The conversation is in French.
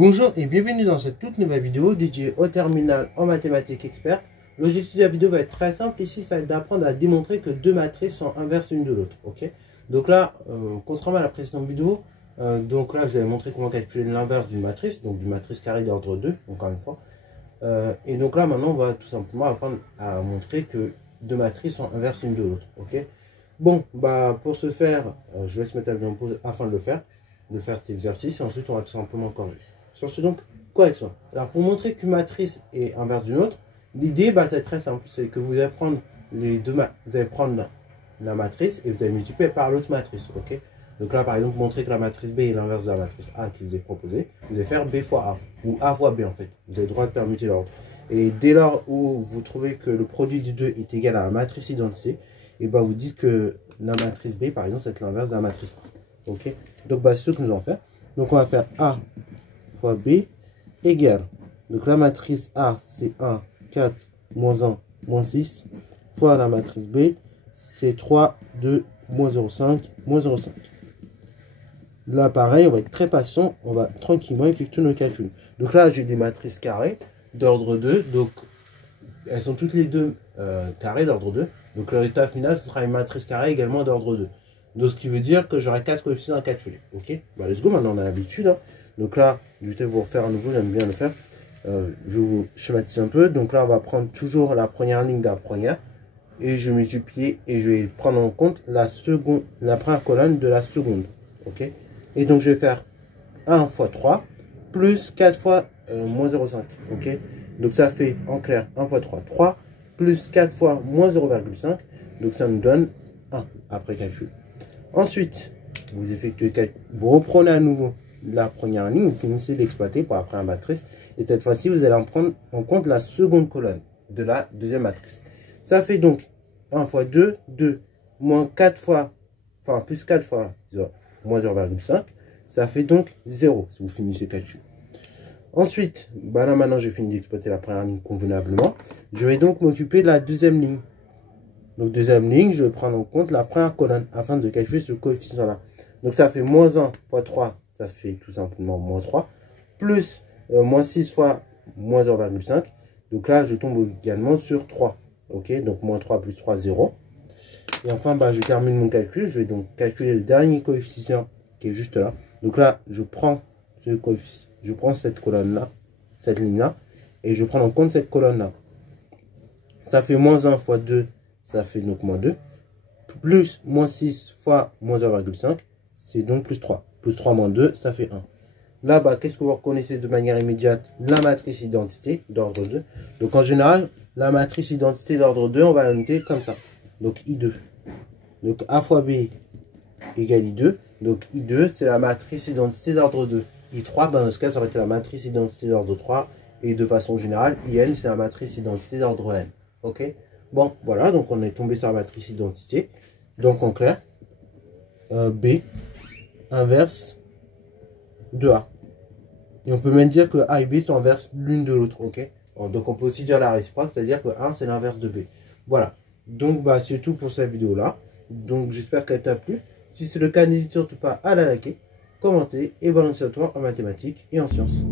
Bonjour et bienvenue dans cette toute nouvelle vidéo dédiée au terminal en mathématiques experte. L'objectif de la vidéo va être très simple. Ici, ça va être d'apprendre à démontrer que deux matrices sont inverses l'une de l'autre. Ok. Donc là, contrairement à la précédente vidéo, donc là, je vais montrer comment calculer l'inverse d'une matrice, donc d'une matrice carrée d'ordre 2, encore une fois. Et donc là, maintenant, on va tout simplement apprendre à montrer que deux matrices sont inverses l'une de l'autre. Ok. Bon, bah pour ce faire, je laisse mettre la vidéo en pause afin de faire cet exercice et ensuite on va tout simplement corriger. Sur ce donc, correction. Alors pour montrer qu'une matrice est inverse d'une autre, l'idée c'est très simple, c'est que vous allez prendre vous allez prendre la matrice et vous allez multiplier par l'autre matrice, ok. Donc là par exemple, montrer que la matrice B est l'inverse de la matrice A qui vous est proposée, vous allez faire B fois A, ou A fois B en fait. Vous avez le droit de permuter l'ordre. Et dès lors où vous trouvez que le produit des deux est égal à la matrice identité, et vous dites que la matrice B par exemple c'est l'inverse de la matrice A, ok. Donc c'est ce que nous allons faire. Donc on va faire A fois B égale, donc la matrice A c'est 1, 4, moins 1, moins 6, fois la matrice B c'est 3, 2, moins 0,5, moins 0,5. Là pareil, on va être très patient, on va tranquillement effectuer nos calculs. Donc là j'ai des matrices carrées d'ordre 2, donc elles sont toutes les deux carrées d'ordre 2, donc le résultat final ce sera une matrice carrée également d'ordre 2. Donc ce qui veut dire que j'aurai 4 coefficients à calculer, ok. Let's go, maintenant on a l'habitude, hein. Donc là, je vais vous refaire à nouveau, j'aime bien le faire. Je vais vous schématiser un peu. Donc là, on va prendre toujours la première ligne de la première. Et je vais multiplier et je vais prendre en compte la première colonne de la seconde. Ok. Et donc je vais faire 1 fois 3 plus 4 fois moins 0,5. Ok. Donc ça fait en clair 1 fois 3, 3 plus 4 fois moins 0,5. Donc ça nous donne 1 après calcul. Ensuite, vous effectuez vous reprenez à nouveau la première ligne, vous finissez d'exploiter pour la première matrice, et cette fois-ci vous allez en prendre en compte la seconde colonne de la deuxième matrice. Ça fait donc 1 fois 2, 2, moins 4 fois, enfin plus 4 fois 0, moins 0,5, ça fait donc 0 si vous finissez le calcul. Ensuite, là maintenant j'ai fini d'exploiter la première ligne convenablement, je vais donc m'occuper de la deuxième ligne. Donc deuxième ligne, je vais prendre en compte la première colonne afin de calculer ce coefficient là. Donc ça fait moins 1 fois 3, ça fait tout simplement moins 3, plus moins 6 fois moins 0,5. Donc là, je tombe également sur 3. Ok, donc moins 3 plus 3, 0. Et enfin, je termine mon calcul. Je vais donc calculer le dernier coefficient qui est juste là. Donc là, je prends ce coefficient, je prends cette colonne-là, cette ligne-là, et je prends en compte cette colonne-là. Ça fait moins 1 fois 2, ça fait donc moins 2. Plus moins 6 fois moins 0,5, c'est donc plus 3. Plus 3 moins 2, ça fait 1. Là, qu'est-ce que vous reconnaissez de manière immédiate? La matrice identité d'ordre 2. Donc en général, la matrice identité d'ordre 2, on va la noter comme ça. Donc I2. Donc A fois B égale I2. Donc I2, c'est la matrice identité d'ordre 2. I3, dans ce cas, ça aurait été la matrice identité d'ordre 3. Et de façon générale, IN, c'est la matrice identité d'ordre N. Ok? Bon, voilà, donc on est tombé sur la matrice identité. Donc en clair, B inverse de A. Et on peut même dire que A et B sont inverses l'une de l'autre, ok. Donc on peut aussi dire la réciproque, c'est-à-dire que 1 c'est l'inverse de B. Voilà, donc c'est tout pour cette vidéo-là. Donc j'espère qu'elle t'a plu. Si c'est le cas, n'hésite surtout pas à la liker, commenter et balancer à toi en mathématiques et en sciences.